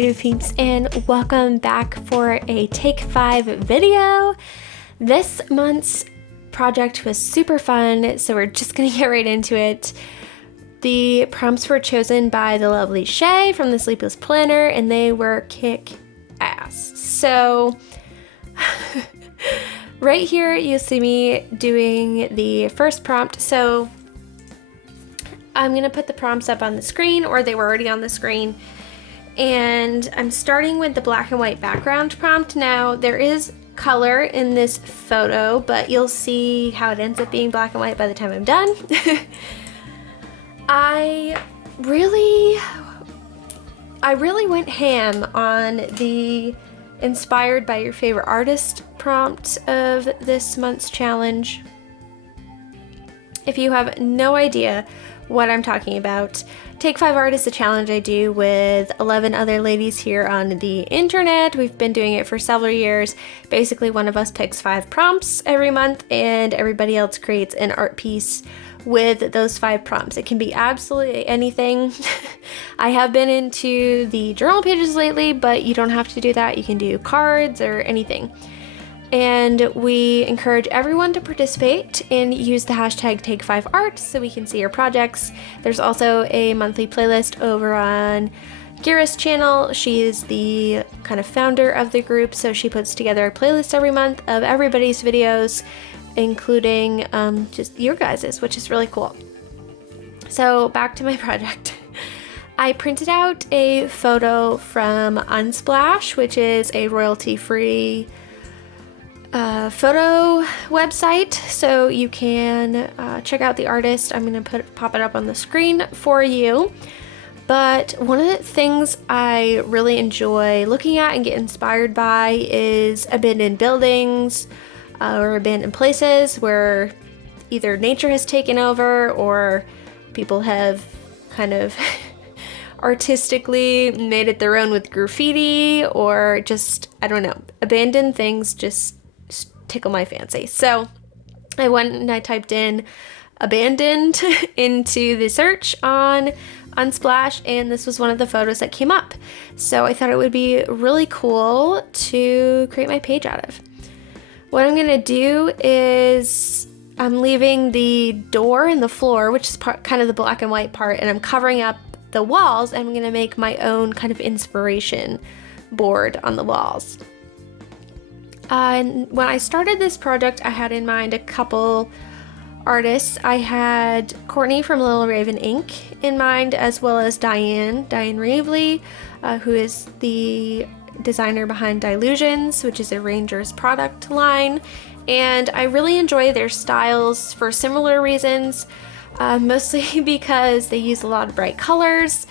creative peeps, and welcome back for a Take 5 video. This month's project was super fun, so we're just gonna get right into it. The prompts were chosen by the lovely Shay from the Sleepless Planner, and they were kick ass. So right here you'll see me doing the first prompt. So I'm gonna put the prompts up on the screen, or they were already on the screen. And I'm starting with the black and white background prompt. Now there is color in this photo, but you'll see how it ends up being black and white by the time I'm done. I really went ham on the inspired by your favorite artist prompt of this month's challenge. If you have no idea what I'm talking about, Take 5 Art is a challenge I do with 11 other ladies here on the internet. We've been doing it for several years. Basically, one of us picks 5 prompts every month, and everybody else creates an art piece with those 5 prompts. It can be absolutely anything. I have been into the journal pages lately, but you don't have to do that. You can do cards or anything. And we encourage everyone to participate and use the hashtag Take5Art so we can see your projects. There's also a monthly playlist over on Kira's channel. She is the kind of founder of the group, so she puts together a playlist every month of everybody's videos, including just your guys's, which is really cool. So back to my project. I printed out a photo from Unsplash, which is a royalty-free photo website, so you can check out the artist. I'm gonna pop it up on the screen for you. But one of the things I really enjoy looking at and get inspired by is abandoned buildings or abandoned places where either nature has taken over or people have kind of artistically made it their own with graffiti, or just, I don't know, abandoned things just tickle my fancy. So I went and I typed in abandoned into the search on Unsplash, and this was one of the photos that came up. So I thought it would be really cool to create my page out of. What I'm gonna do is I'm leaving the door and the floor, which is kind of the black and white part, and I'm covering up the walls, and I'm gonna make my own kind of inspiration board on the walls. When I started this project, I had in mind a couple artists. I had Courtney from Little Raven Ink in mind, as well as Diane Reevely, who is the designer behind Dilusions, which is a Ranger's product line. And I really enjoy their styles for similar reasons, mostly because they use a lot of bright colors.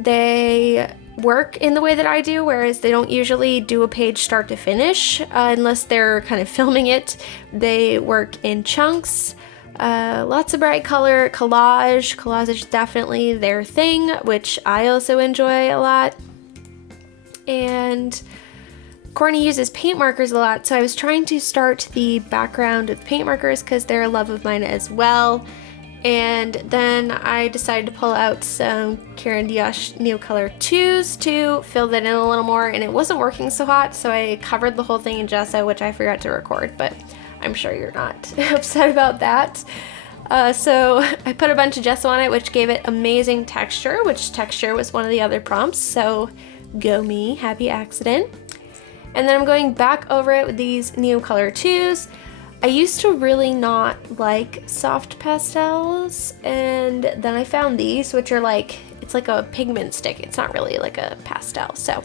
They work in the way that I do, whereas they don't usually do a page start to finish unless they're kind of filming it. They work in chunks, lots of bright color. Collage is definitely their thing, which I also enjoy a lot. And Courtney uses paint markers a lot, so I was trying to start the background with paint markers because they're a love of mine as well. And then I decided to pull out some Karen Dioche Neocolor 2s to fill that in a little more, and it wasn't working so hot, so I covered the whole thing in gesso, which I forgot to record, but I'm sure you're not upset about that. So I put a bunch of gesso on it, which gave it amazing texture, which texture was one of the other prompts, so go me, happy accident. And then I'm going back over it with these Neocolor 2s. I used to really not like soft pastels, and then I found these, which are like, it's like a pigment stick. It's not really like a pastel, so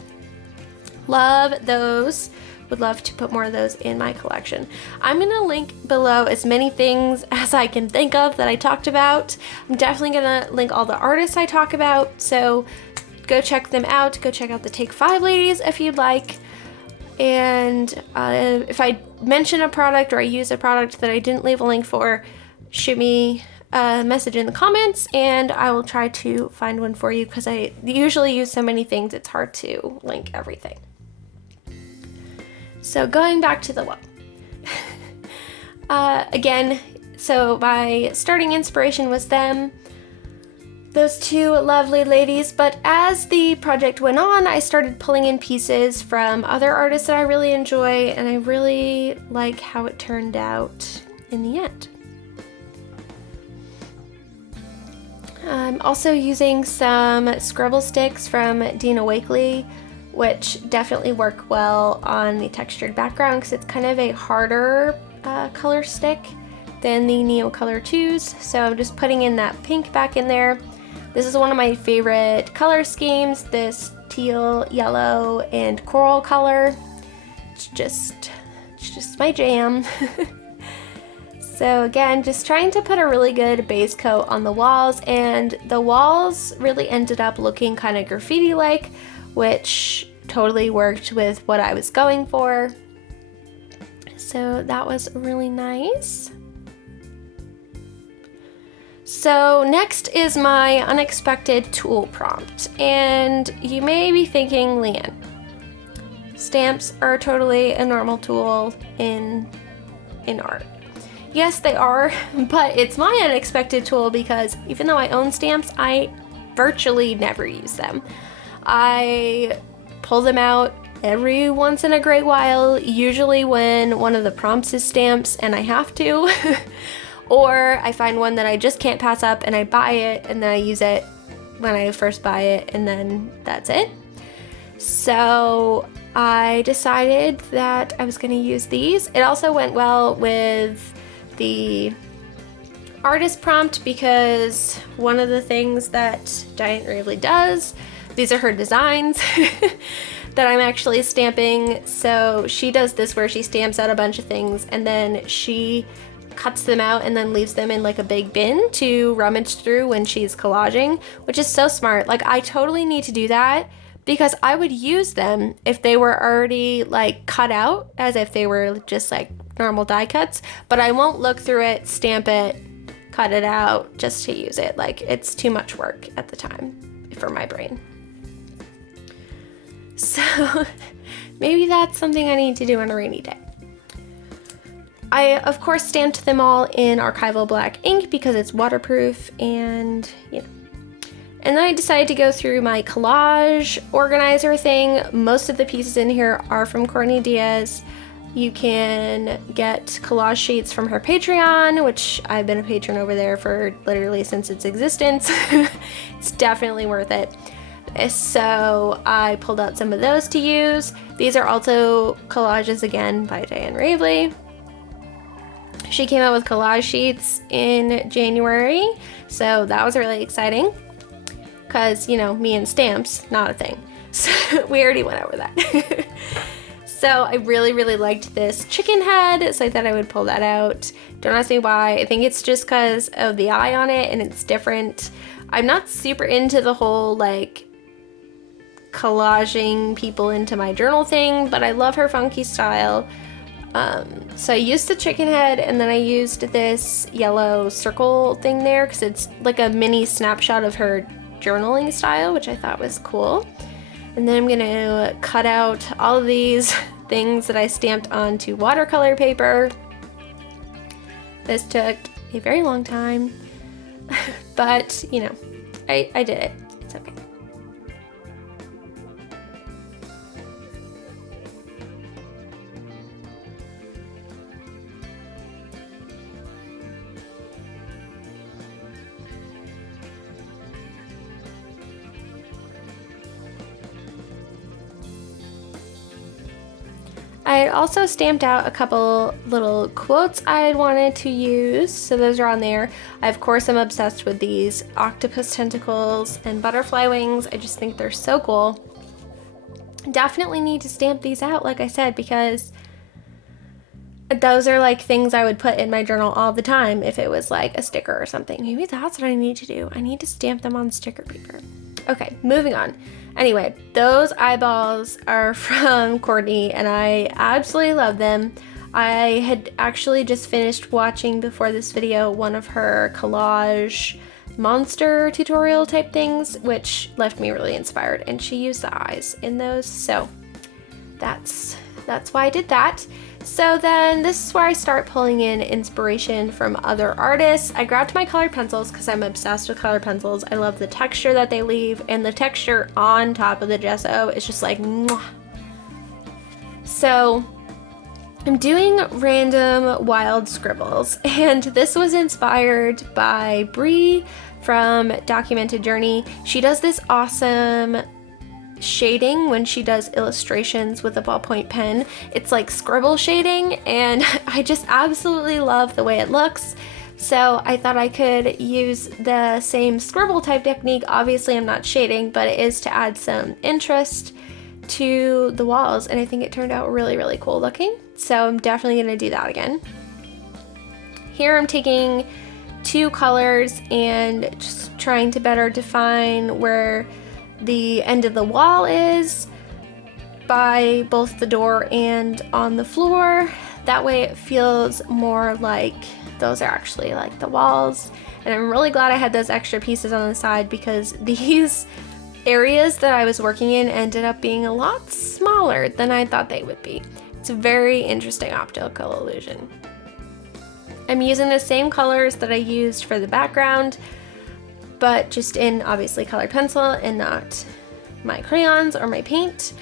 love those. Would love to put more of those in my collection. I'm gonna link below as many things as I can think of that I talked about. I'm definitely gonna link all the artists I talk about, so go check them out. Go check out the Take 5 ladies if you'd like. And if I mention a product or I use a product that I didn't leave a link for, shoot me a message in the comments and I will try to find one for you, because I usually use so many things it's hard to link everything. So going back to the wall. Again, so my starting inspiration was them. those two lovely ladies, but as the project went on, I started pulling in pieces from other artists that I really enjoy, and I really like how it turned out in the end. I'm also using some Scribble sticks from Dina Wakley, which definitely work well on the textured background because it's kind of a harder color stick than the Neo Color 2s. So I'm just putting in that pink back in there. This is one of my favorite color schemes, this teal, yellow, and coral color. It's just my jam. So again, just trying to put a really good base coat on the walls, and the walls really ended up looking kind of graffiti-like, which totally worked with what I was going for. So that was really nice. So next is my unexpected tool prompt, and you may be thinking, Leanne, stamps are totally a normal tool in art. Yes, they are, but it's my unexpected tool because even though I own stamps, I virtually never use them. I pull them out every once in a great while, usually when one of the prompts is stamps and I have to, or I find one that I just can't pass up and I buy it and then I use it when I first buy it and then that's it. So I decided that I was going to use these. It also went well with the artist prompt because one of the things that Diane Reevely does, these are her designs that I'm actually stamping. So she does this where she stamps out a bunch of things and then she cuts them out and then leaves them in like a big bin to rummage through when she's collaging, which is so smart. Like I totally need to do that because I would use them if they were already like cut out as if they were just like normal die cuts, but I won't look through it, stamp it, cut it out just to use it. Like it's too much work at the time for my brain. So maybe that's something I need to do on a rainy day. I of course stamped them all in archival black ink because it's waterproof, and you know. And then I decided to go through my collage organizer thing. Most of the pieces in here are from Courtney Diaz. You can get collage sheets from her Patreon, which I've been a patron over there for literally since its existence. It's definitely worth it. So I pulled out some of those to use. These are also collages again by Diane Reevely. She came out with collage sheets in January, so that was really exciting because, you know, me and stamps, not a thing. So we already went over that. So I really, really liked this chicken head, so I thought I would pull that out. Don't ask me why. I think it's just because of the eye on it and it's different. I'm not super into the whole like collaging people into my journal thing, but I love her funky style. So I used the chicken head and then I used this yellow circle thing there because it's like a mini snapshot of her journaling style, which I thought was cool. And then I'm gonna cut out all of these things that I stamped onto watercolor paper. This took a very long time, but you know, I did it. It's okay. I had also stamped out a couple little quotes I wanted to use, so those are on there. I, of course, am obsessed with these octopus tentacles and butterfly wings. I just think they're so cool. Definitely need to stamp these out, like I said, because those are like things I would put in my journal all the time if it was like a sticker or something. Maybe that's what I need to do. I need to stamp them on sticker paper. Okay, moving on. Anyway, those eyeballs are from Courtney and I absolutely love them. I had actually just finished watching before this video one of her collage monster tutorial type things, which left me really inspired, and she used the eyes in those, so that's why I did that. So then this is where I start pulling in inspiration from other artists. I grabbed my colored pencils because I'm obsessed with colored pencils. I love the texture that they leave, and the texture on top of the gesso is just like mwah. So I'm doing random wild scribbles, and this was inspired by Bree from Documented Journey. She does this awesome shading when she does illustrations with a ballpoint pen. It's like scribble shading, and I just absolutely love the way it looks. So I thought I could use the same scribble type technique. Obviously I'm not shading, but it is to add some interest to the walls, and I think it turned out really, really cool looking. So I'm definitely gonna do that again. Here I'm taking two colors and just trying to better define where the end of the wall is by both the door and on the floor. That way it feels more like those are actually like the walls. And I'm really glad I had those extra pieces on the side, because these areas that I was working in ended up being a lot smaller than I thought they would be. It's a very interesting optical illusion. I'm using the same colors that I used for the background, but just in obviously colored pencil and not my crayons or my paint,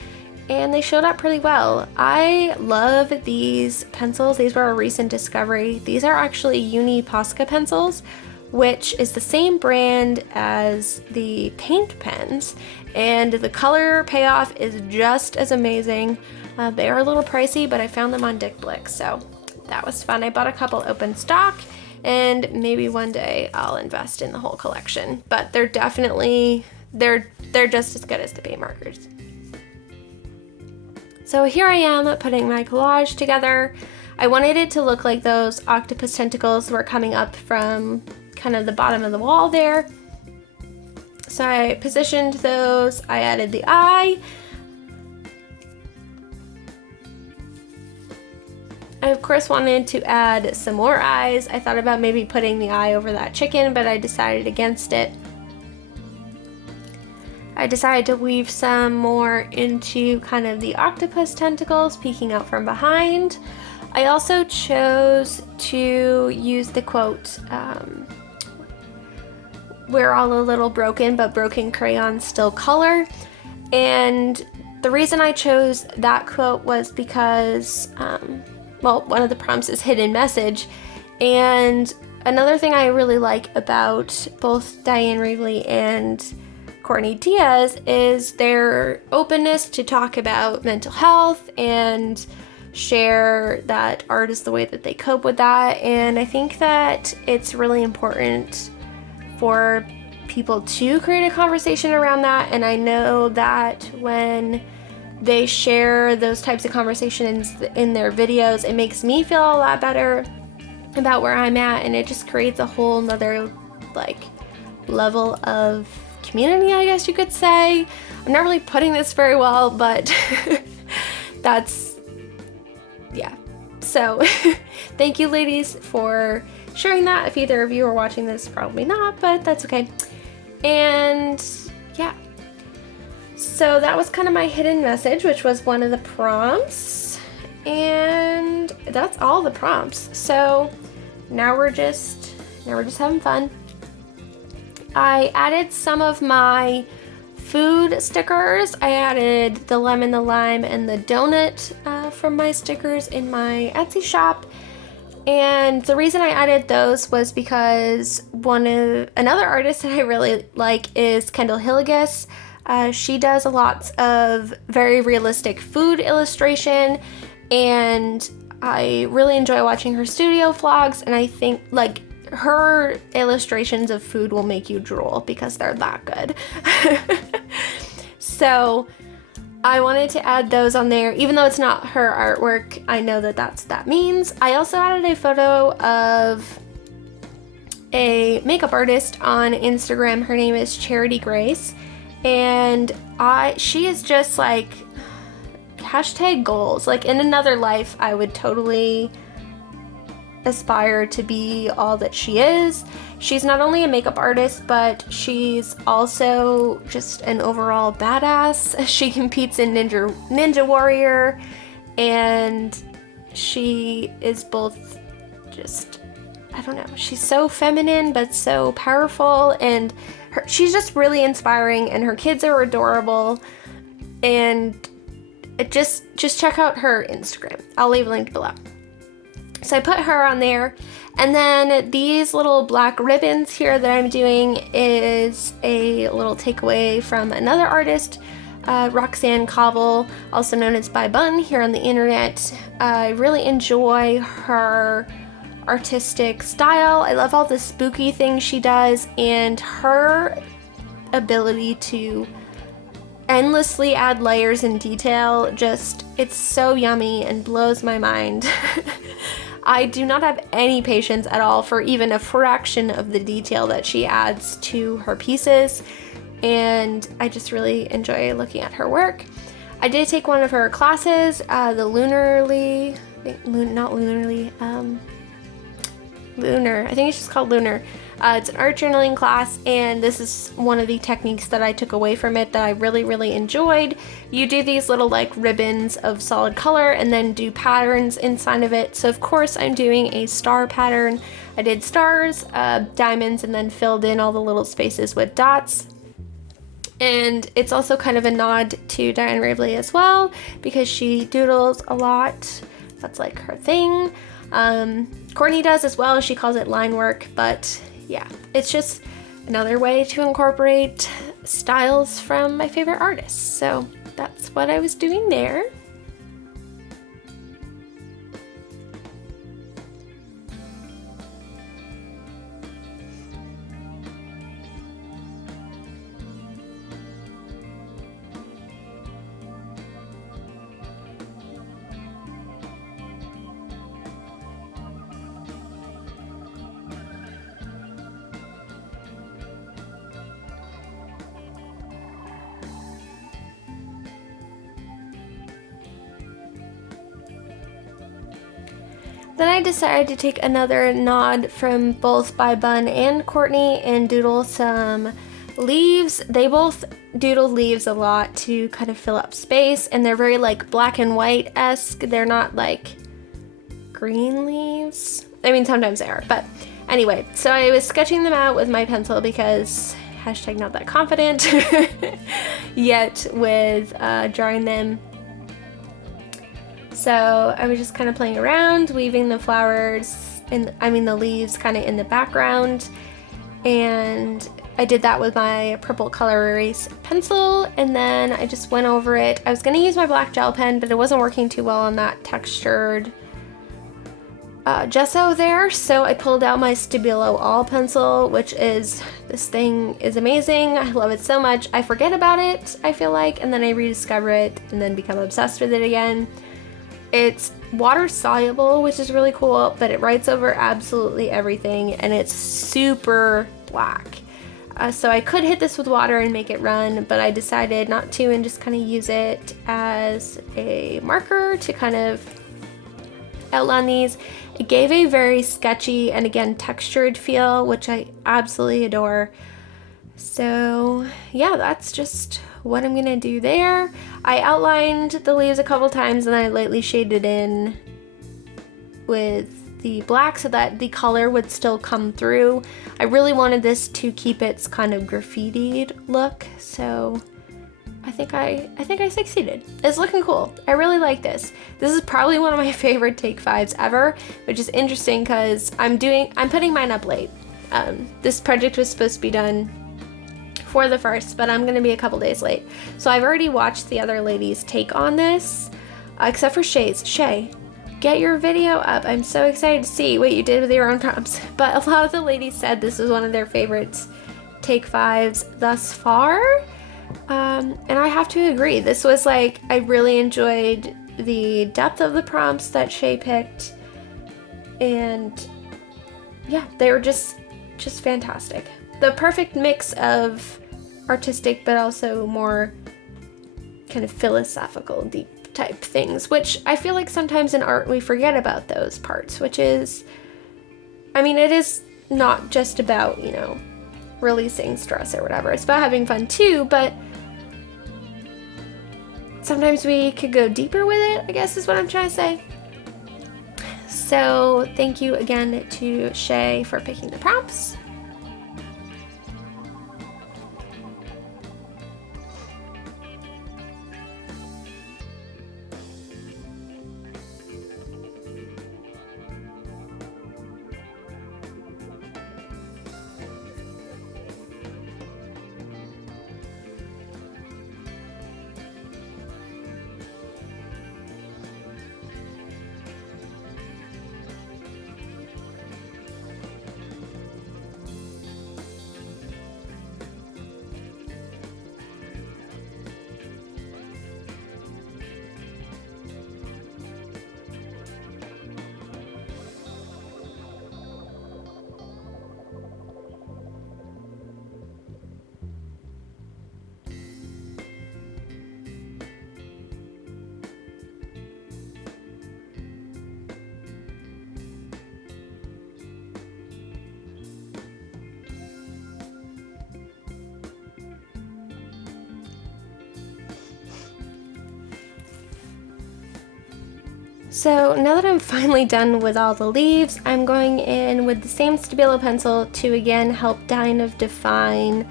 and they showed up pretty well. I love these pencils. These were a recent discovery. These are actually Uni Posca pencils, which is the same brand as the paint pens, and the color payoff is just as amazing. They are a little pricey, but I found them on Dick Blick, so that was fun. I bought a couple open stock, and maybe one day I'll invest in the whole collection, but they're definitely, they're just as good as the paint markers. So here I am putting my collage together. I wanted it to look like those octopus tentacles were coming up from kind of the bottom of the wall there. So I positioned those, I added the eye. I of course wanted to add some more eyes. I thought about maybe putting the eye over that chicken, but I decided against it. I decided to weave some more into kind of the octopus tentacles peeking out from behind. I also chose to use the quote, "We're all a little broken, but broken crayons still color." And the reason I chose that quote was because, well, one of the prompts is hidden message. And another thing I really like about both Diane Reevely and Courtney Diaz is their openness to talk about mental health and share that art is the way that they cope with that. And I think that it's really important for people to create a conversation around that. And I know that when they share those types of conversations in their videos, it makes me feel a lot better about where I'm at, and it just creates a whole nother like level of community, I guess you could say. I'm not really putting this very well, but that's, yeah. So thank you ladies for sharing that. If either of you are watching this, probably not, but that's okay. And yeah. So that was kind of my hidden message, which was one of the prompts, and that's all the prompts. So now we're just having fun. I added some of my food stickers. I added the lemon, the lime, and the donut from my stickers in my Etsy shop. And the reason I added those was because another artist that I really like is Kendall Hill. She does a lot of very realistic food illustration, and I really enjoy watching her studio vlogs, and I think like her illustrations of food will make you drool because they're that good. So I wanted to add those on there, even though it's not her artwork. I know that that's what that means. I also added a photo of a makeup artist on Instagram. Her name is Charity Grace, and she is just like #goals. Like in another life, I would totally aspire to be all that she is. She's not only a makeup artist, but she's also just an overall badass. She competes in Ninja Warrior, and She is both just, I don't know, she's so feminine but so powerful, and she's just really inspiring, and her kids are adorable. And just check out her Instagram. I'll leave a link below. So I put her on there. And then these little black ribbons here that I'm doing is a little takeaway from another artist, Roxanne Coble, also known as By Bun here on the internet. I really enjoy her artistic style. I love all the spooky things she does, and her ability to endlessly add layers and detail, just, it's so yummy and blows my mind. I do not have any patience at all for even a fraction of the detail that she adds to her pieces, and I just really enjoy looking at her work. I did take one of her classes, Lunar, I think it's just called Lunar. It's an art journaling class, and this is one of the techniques that I took away from it that I really, really enjoyed. You do these little like ribbons of solid color and then do patterns inside of it. So of course I'm doing a star pattern. I did stars, diamonds, and then filled in all the little spaces with dots. And it's also kind of a nod to Diane Ravely as well, because she doodles a lot. That's like her thing. Courtney does as well. She calls it line work, but yeah, it's just another way to incorporate styles from my favorite artists. So that's what I was doing there. Then I decided to take another nod from both By Bun and Courtney and doodle some leaves. They both doodle leaves a lot to kind of fill up space, and they're very like black and white-esque. They're not like green leaves. I mean, sometimes they are, but anyway, so I was sketching them out with my pencil because hashtag not that confident yet with drawing them. So I was just kind of playing around, weaving the flowers, the leaves kind of in the background. And I did that with my purple color erase pencil, and then I just went over it. I was going to use my black gel pen, but it wasn't working too well on that textured gesso there. So I pulled out my Stabilo All pencil, which is, this thing is amazing. I love it so much. I forget about it, I feel like, and then I rediscover it and then become obsessed with it again. It's water soluble, which is really cool, but it writes over absolutely everything, and it's super black. So I could hit this with water and make it run, but I decided not to and just kind of use it as a marker to kind of outline these. It gave a very sketchy and again textured feel, which I absolutely adore. So yeah, that's just what I'm gonna do there. I outlined the leaves a couple times and I lightly shaded in with the black so that the color would still come through. I really wanted this to keep its kind of graffitied look, so I think I succeeded. It's looking cool. I really like this. This is probably one of my favorite take fives ever, which is interesting because I'm putting mine up late. This project was supposed to be done for the 1st, but I'm gonna be a couple days late. So I've already watched the other ladies' take on this, except for Shay's. Shay, get your video up. I'm so excited to see what you did with your own prompts. But a lot of the ladies said this was one of their favorites take fives thus far. And I have to agree. This was like, I really enjoyed the depth of the prompts that Shay picked. And yeah, they were just fantastic. The perfect mix of artistic but also more kind of philosophical, deep type things, which I feel like sometimes in art we forget about those parts, which is, I mean, it is not just about, you know, releasing stress or whatever. It's about having fun too, but sometimes we could go deeper with it, I guess is what I'm trying to say. So thank you again to Shay for picking the prompts. So now that I'm finally done with all the leaves, I'm going in with the same Stabilo pencil to again help kind of define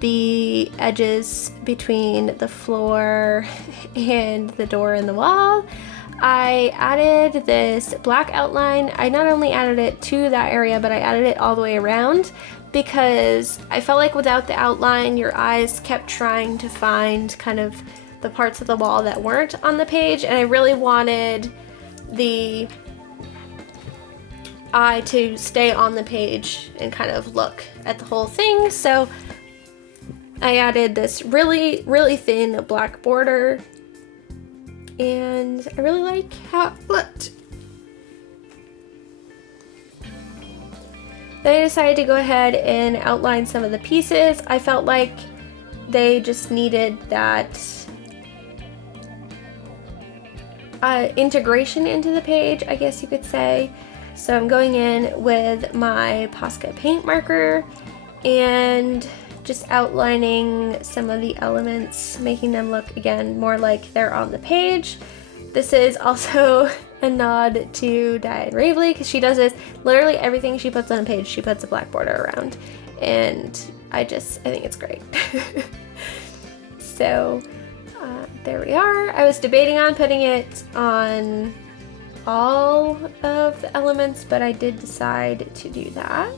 the edges between the floor and the door and the wall. I added this black outline. I not only added it to that area, but I added it all the way around because I felt like without the outline, your eyes kept trying to find kind of the parts of the wall that weren't on the page, and I really wanted the eye to stay on the page and kind of look at the whole thing. So I added this really, really thin black border, and I really like how it looked. Then I decided to go ahead and outline some of the pieces. I felt like they just needed that integration into the page, I guess you could say. So I'm going in with my Posca paint marker and just outlining some of the elements, making them look again more like they're on the page. This is also a nod to Diane Ravely because she does this literally everything she puts on a page, she puts a black border around, and I think it's great. So there we are. I was debating on putting it on all of the elements, but I did decide to do that.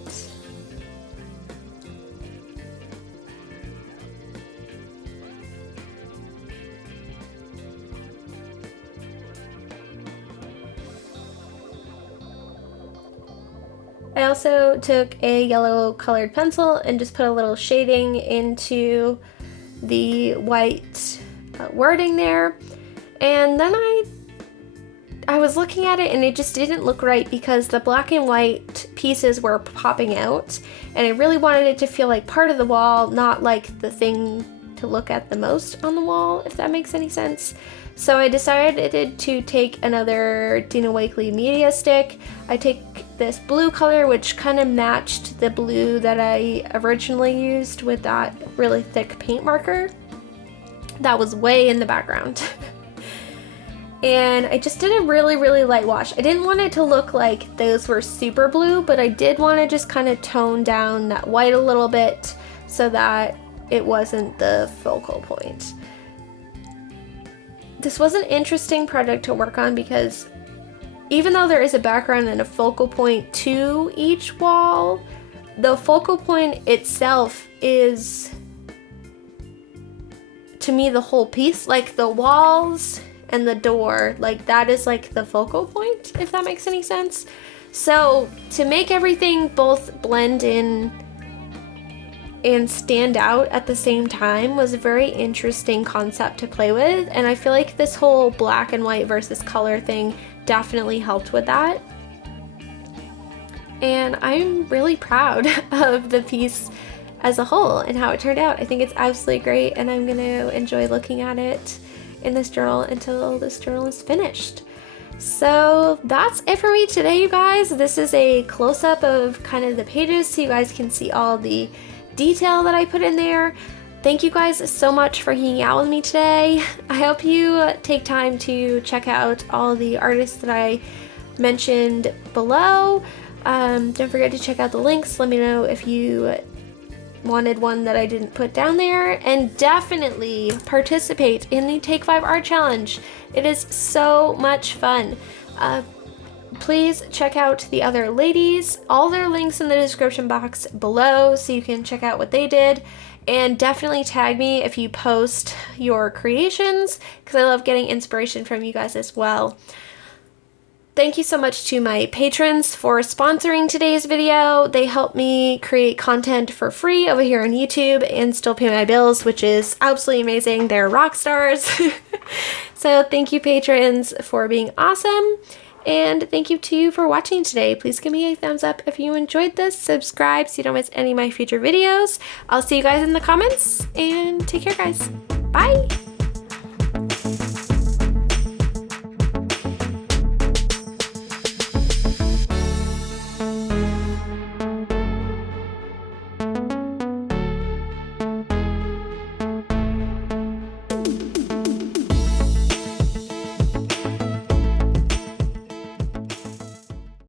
I also took a yellow colored pencil and just put a little shading into the white wording there, and then I was looking at it and it just didn't look right because the black and white pieces were popping out, and I really wanted it to feel like part of the wall, not like the thing to look at the most on the wall, if that makes any sense. So I decided to take another Dina Wakley media stick. I take this blue color, which kind of matched the blue that I originally used with that really thick paint marker that was way in the background. And I just did a really, really light wash. I didn't want it to look like those were super blue, but I did want to just kind of tone down that white a little bit so that it wasn't the focal point. This was an interesting project to work on because even though there is a background and a focal point to each wall, the focal point itself is, to me, the whole piece. Like the walls and the door, like that is like the focal point, if that makes any sense. So to make everything both blend in and stand out at the same time was a very interesting concept to play with, and I feel like this whole black and white versus color thing definitely helped with that. And I'm really proud of the piece as a whole and how it turned out. I think it's absolutely great, and I'm going to enjoy looking at it in this journal until this journal is finished. So that's it for me today, you guys. This is a close-up of kind of the pages so you guys can see all the detail that I put in there. Thank you guys so much for hanging out with me today. I hope you take time to check out all the artists that I mentioned below. Don't forget to check out the links. Let me know if you wanted one that I didn't put down there, and definitely participate in the Take 5 Art Challenge. It is so much fun. Please check out the other ladies. All their links in the description box below so you can check out what they did. And definitely tag me if you post your creations, because I love getting inspiration from you guys as well. Thank you so much to my patrons for sponsoring today's video. They help me create content for free over here on YouTube and still pay my bills, which is absolutely amazing. They're rock stars. So thank you, patrons, for being awesome. And thank you to you for watching today. Please give me a thumbs up if you enjoyed this. Subscribe so you don't miss any of my future videos. I'll see you guys in the comments, and take care, guys. Bye!